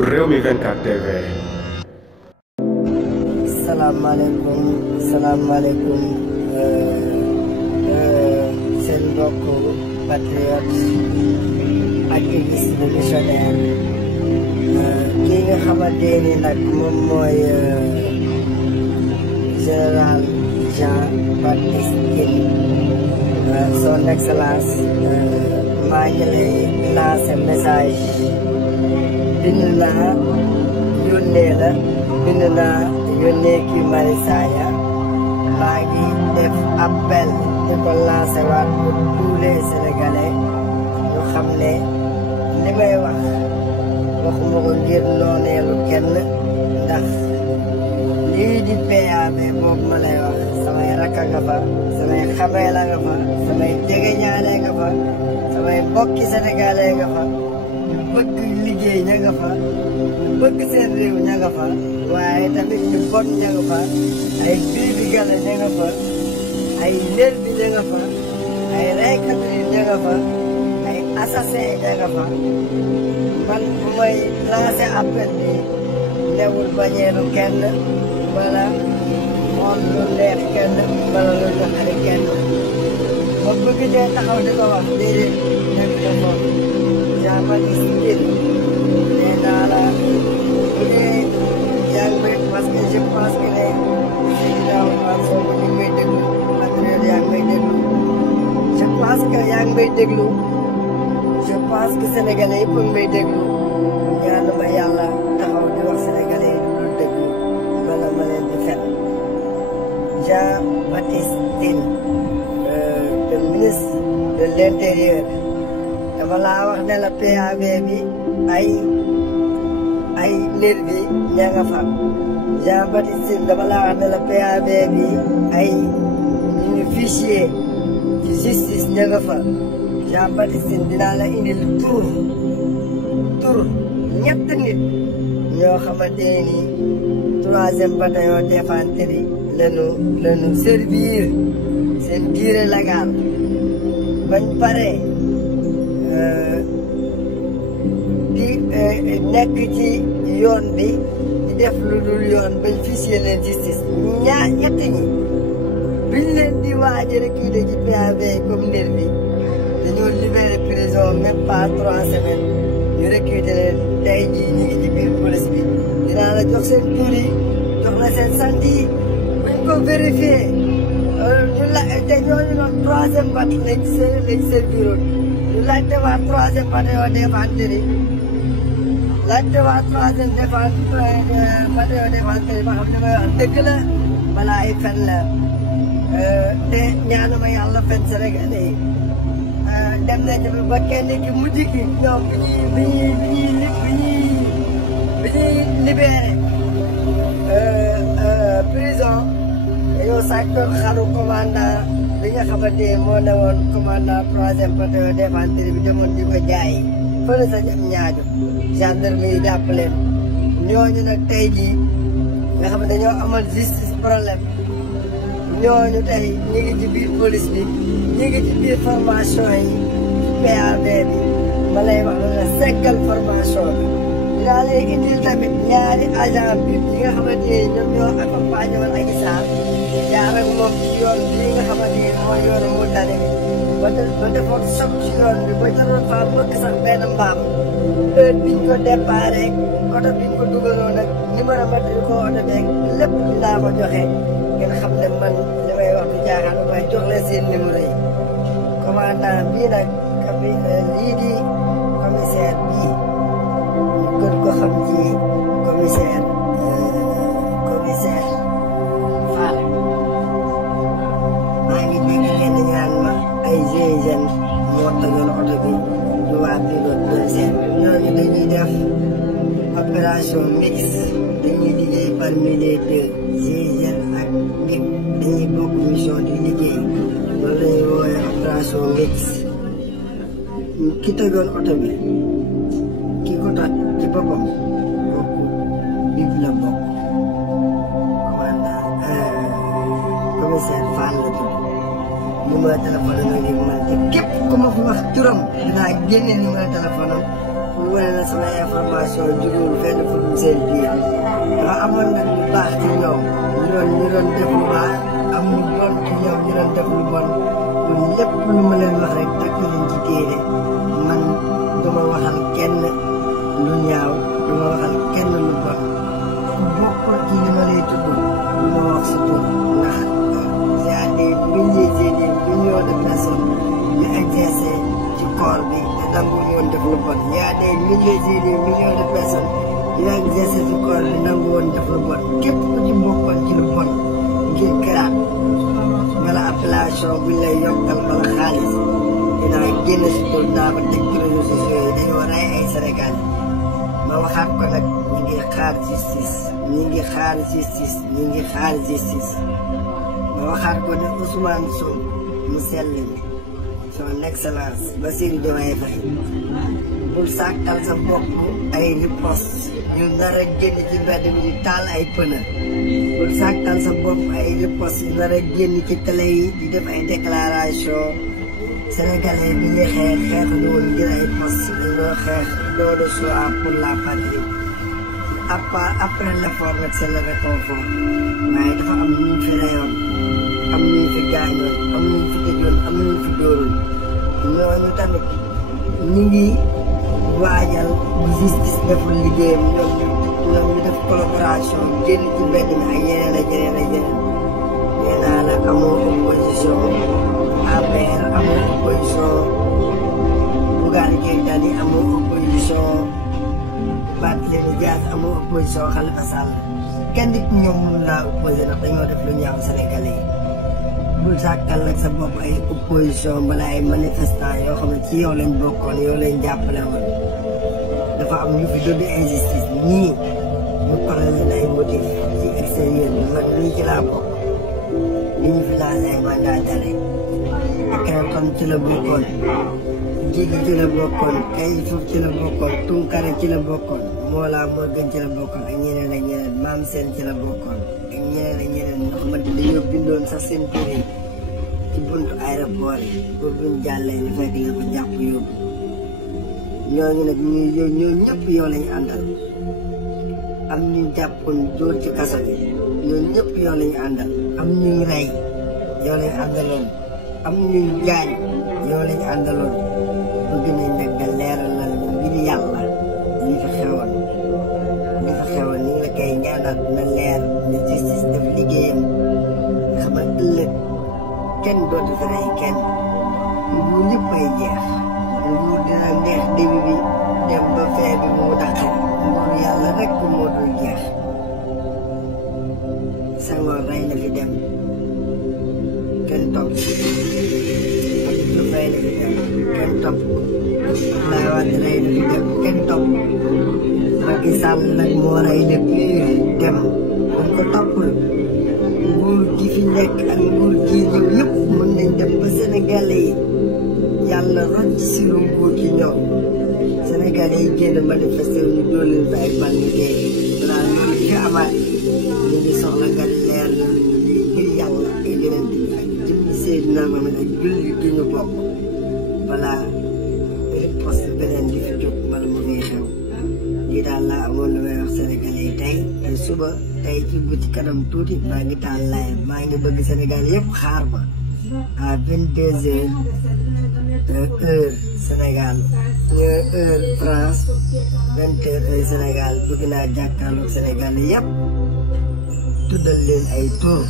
Rewmi 24 TV. salaamaaleykum seen mbokku patriote activiste missionnaire kii nga xamante ni nag moom mooy général Jean-Baptiste Tine son excellence maa ngi lay lancer message bind naa yónnee la bind naa yónnee kii Mari Sagna maa ngi def appel di ko lancer waat pour tous les Sénégalais ñu xam ne li may wax waxuma ko ngir nooneelu kenn ndax lii di PAB boobu ma lay wax samay rakka nga fa samay xameela nga fa samay jegeñaale nga fa samay mbokki sénégalais nga fa ñu bëgg liggéey ña nga fa ñu bëgg seen réew ña nga fa waaye tamit ñu bon ña nga fa ay biibi gala ña nga fa ay lër bi ña nga fa ay reykat yi ña nga fa ay assassin ña nga fa man bu may lancé appel bi newul bañeelu kenn wala moom lu neex kenn wala lu naqari kenn ma bëgg dee taxaw di ko wax déedéet nekk na moom Jean-Baptiste Tine nee naa la bu dee yaa ngi may parce que je pense que ne Seydina Ousmane Sonko ñu ngi may déglu patriote yaa ngi may déglu je pense que yaa ngi may déglu je pense que sénégalais yëpp a ngi may déglu ñaanuma yàlla taxaw di wax sénégalais yi dul déglu bala ma leen di fen Jean-Baptiste Tine le ministre de l'intérieur dama laa wax ne la PAB bi ay nervi ña nga fa Jean-Baptiste Tine dama laa wax ne la PAB bi ay ñu fichier ci justice ña nga fa Jean-Baptiste Tine dinaa la indil tur ñett nit ñoo xamante ni 3e bataillon d'infanterie lanu servir seen durée légale bañ pare di nekk ci yoon bi di def lu dul yoon bañ fichier leen justice ñett ñi biñ leen di waaj a recruter ci PAB comme nervi dañoo libéré prison même pas 3 semaines ñu recruter leen tey jii ñu ngi ci biir police bi dinaa la jox seen tur yi jox la seen sant yi buñ ko vérifié ñu la te ñooñu noonu 3e bat lañ serviroon ñu laajte waa 3e bataillon d'infanterie laajte waa 3e bataillon d'infanterie ba xam ne may wax dëgg la balaa ay fen la te ñaanuma yàlla fen Sénégalais yi dem nañ ba kenn ki mujj gi ñoom bi ñuy libéré prison dañoo sàccoon xaru commandant bi nga xamante ne moo ne woon commandant 3e bataillon d'infanterie bi demoon di ko jaay fële sa jam ñaaju gendarmerie yi jàpp leen ñooñu nag tey jii nga xam ne dañoo amal justice problème ñooñu tey ñu ngi ci biir police bi ñu ngi ci biir formation yi ci PAB bi ma lay wax la seggal formation bi dinaa lay indil tamit ñaari agent bi yi nga xamante ni ñoom ñoo accompagné woon Adji Sarr jaar ak moom ci yoon bii nga xamante ni mooy yoonu Mourtani bi ba defoon choc ci yoon bi ba jëloon faa bëgg sax benn mbaam heure biñ ko déparé oto biñ ko dugaloon ak numéro matriculation ko oto beeg lépp dinaa ko joxe ngeen xam ne man li may wax du jaaxal waaye jox leen seen numéro yi commandant bii nag lii di commissaire bii gën ko xam ci commissaire Fall maa ngi dégg kenn ñaan ma ay GIGN moo tëjoon oto bi du waa pilote de seen ñooñu dañuy def opération mixte dañuy liggéey parmi les deux GIGN ak BIP dañuy bokk mission di liggéey loolu la ñuy woowee opération mixte ki tëjoon oto bi ki ko toj ci boppam kooku BIP la bokk commandant commissaire Fall la tudd numéro téléphone am ngi man te képp ku ma fi wax turam dinaa génne numéro téléphone am wane na sama information jugul fenn fu dul seen biir dafa amoon nag lu baax ci ñoom ñu doon def lu baax am lu bon ci ñoom ñu doon def lu bon kon lépp lu ma leen wax rek takk leen ci téere man duma waxal kenn lu ñaaw duma waxal kenn lu bon ku bokkul ci li ma lay tudd lu ma wax sa tur ndax y a des milliers et des millions de personnes yu exercé ci corps bi te nangu woon def lu bon y a des milliers et des millions de personnes yu exercé ci corps bi nangu woon def lu bon képp ku ci bokkoon ci lu bon ngir garaat wala appellation buñ lay yokkal wala xaalis dinaa génn si tur naa ko teg ci réseaux sociaux yi dañoo rey ay Sénégal ma waxaat ko nag ñi ngi xaar justice ñi ngi xaar justice ñi ngi xaar justice ma waxaat ko ne Ousmane Sonko mu sell mi son excellence Bassirou Diomaye Faye bul sàkkal sa bopp ay riposte yu nar a génn ci mbedd bi di taal ay pëna bul sàkkal sa bopp ay riposte yu nar a génn ci télé yi di def ay déclaration sénégalais bi ñuy xeex ñu woon ngir ay poste dañoo xeex don de soi pour la patrie après l'effort nag c'est le réconfort waaye dafa am ñu fi reyoon am ñu fi gaañoon am ñu fi tëjoon am ñu fi dóoroon ñooñu tamit ñu ngi waajal justice deful liggéeyam ñoom ñu def collaboration génn ci mbedd mi ak yeneen ak yeneen ak yeneen nee naa la amoo opposition APR amoo opposition Bougane Gueye Dany amoo opposition Barthélémy Dias amoo opposition Khalifa Sall kenn nit ñoom mënu laa opposé ndax dañoo def lu ñaaw Sénégalais yi bul sàkkal nag sa bopp ay opposition bala ay manifestant yoo xam ne ci yow lañ bokkoon yow lañ jàppale woon dafa am ñu fi dund injustice ñii ñu pare leen ay motif ci extérieur bi man nii ci laa bokk li ñu fi laaj ay mandat d'arrêt ak kon ci la bokkoon Jigi ci la bokkoon kay foofu ci la bokkoon Tunkara ci la bokkoon Mollah Morgun ci la bokkoon ak ñeneen ak ñeneen Mame Sène ci la bokkoon ak ñeneen ak ñeneen ñoo xamante dañoo bindoon sax seen tur yi ci buntu aéroport yi pour buñ jàllee ñu fekk la ko jàpp yóbbu ñooñu nag ñoo ñëpp yow lañu àndal am ñu jàppoon dóor ci kaso bi ñoo ñëpp yow lañu àndal am ñu rey yow lañu àndaloon am ñu gaañ yow lañu àndaloon bëgg nañ nag nga leeralal ñu ngir yàlla li fi xewoon ni ngi la koy ñaanal na leer na justice def liggéeyam nga xam ne ëllëg kenn dootu fi rey kenn nguur ñëpp ay jeex nguur dina neex début bi dem ba fee bi mu daqari nguur yàlla rek moo dul jeex Senghor rey na fi dem kenn topp Abdou rey na fi dem kenn topp Abdoulaye Wade rey na fi dem kenn topp Macky Sall nag moo rey le pur dem buñ ko toppul nguur gi fi nekk ak nguur gi ñëw yëpp mën nañ dem ba Sénégalais yi yàlla rocc si lu nguur gi ñoom Sénégalais yi génn manifester ñu doon leen fa ay bal ñu dee balaa loolu fi amaat ñu ngi soxla nga leer la ñu lii ngir yàlla ay leneen bi ak jëmmi Seydina Mohamed ak julli gi ñu bokk balaa riposte beneen di fi jóg wala mu fiy xew lii daal laa amoon lu may wax Sénégalais yi tey te suba tey ci bu ci kanam tuuti maa ngi taal live maa ngi bëgg Sénégal yëpp xaar ma à 22h heure Sénégal heure France 20h heure Sénégal bëgg naa jàkkaarloog Sénégal yëpp tuddal leen ay tur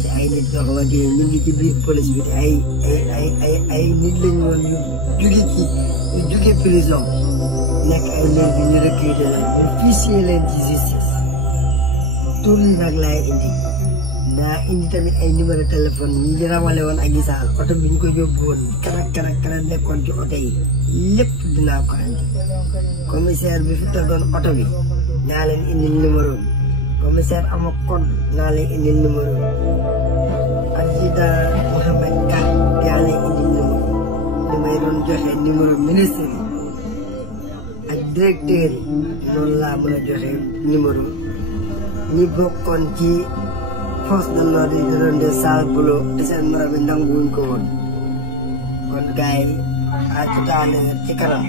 ci ay nit yoo xamante ne ñu ngi ci biir police bi ay nit lañu woon ñu jóge prison nekk ay nervi ñu recruter leen ñu fichier leen ci justice tur yi nag laay indi naa indi tamit ay numéro téléphone ñi di rawale woon ak gisaal oto bi ñu ko yóbbu woon kara nekkoon ci oto yi lépp dinaa ko andi commissaire bi fi tegoon oto bi naa leen indil numéro commissaire ama code naa leen indil numéro adjudant Mohamed Kane daa leen indil numéro li may doon joxe numéro ministre yi ak directeur yi noonu laa mën a joxe numéro ñi bokkoon ci force de l'ordre yi doon de sale boulot te seen morom yi nanguwuñ ko woon kon gars yi à tout à l'heure ci kanam